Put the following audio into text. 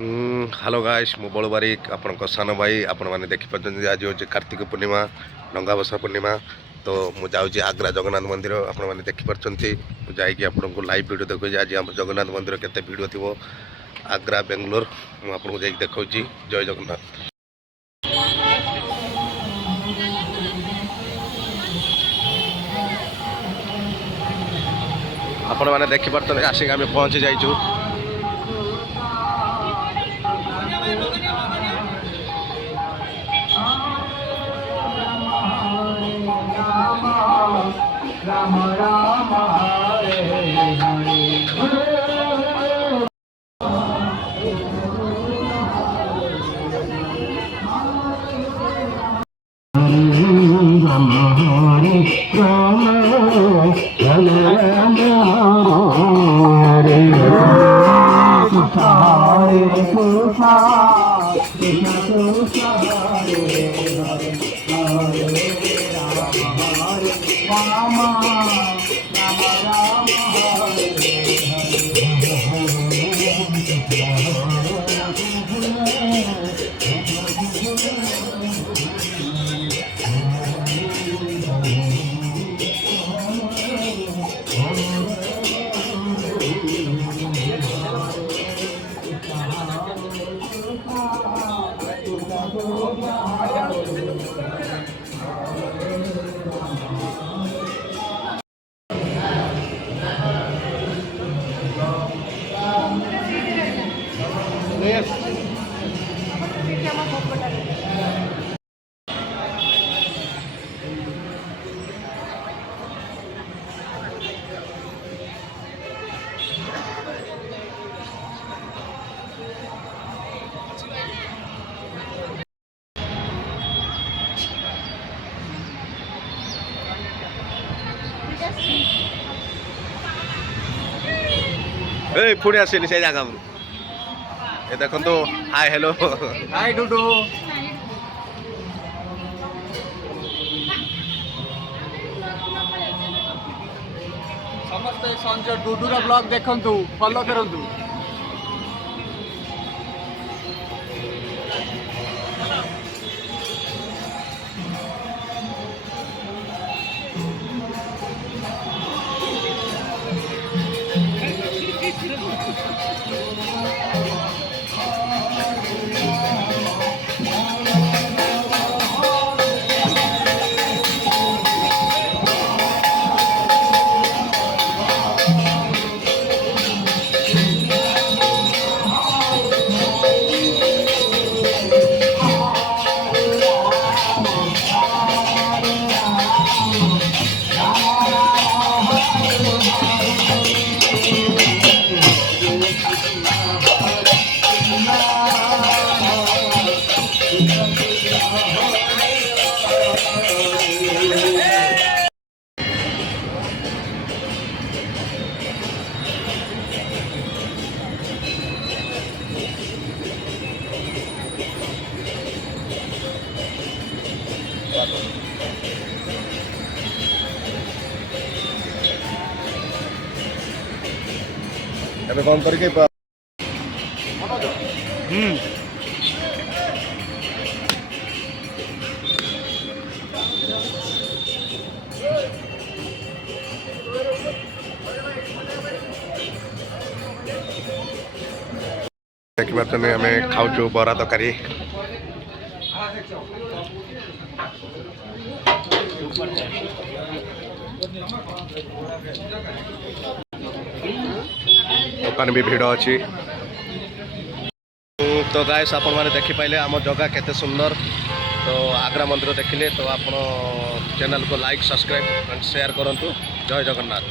Hello guys मु बड़ बारिक आपण सान भाई आपण मैंने देखिपारे आज हूँ कार्तिक पूर्णिमा डंगा बसा पूर्णिमा। तो मुझे जाऊँगी आग्रा जगन्नाथ मंदिर आपण मैंने देखिपारे जाकि आपको लाइव वीडियो देखो आज आम जगन्नाथ मंदिर केते भिड़ थी आग्रा बेंगलोर मुझे जाकि देखा जय जगन्नाथ। आपण मैंने देखिपारे आसिक आम पहुँची जाइचु। राम राम हरे हरे राम हरे राम राम हरे हरे कृष्ण कृष्ण हरे हरे हरे राम राम राम हरे पुणी आसेनि से जगह ये देखो तो हाय हेलो हाय डुडू समस्त संजय डुडूर ब्लॉग देखंतु फॉलो करंतु। ଏବେ କଣ କରିକି देखिपारे आम खाऊ बरा तरकारी दुकान भी भिड़ अच्छी। तो गाइस आपण मैंने देखिपारे आम जगह केते सुंदर। तो आग्रा मंदिर देखिले तो आप चैनल को लाइक सब्सक्राइब एंड शेयर करूँ। जय जगन्नाथ।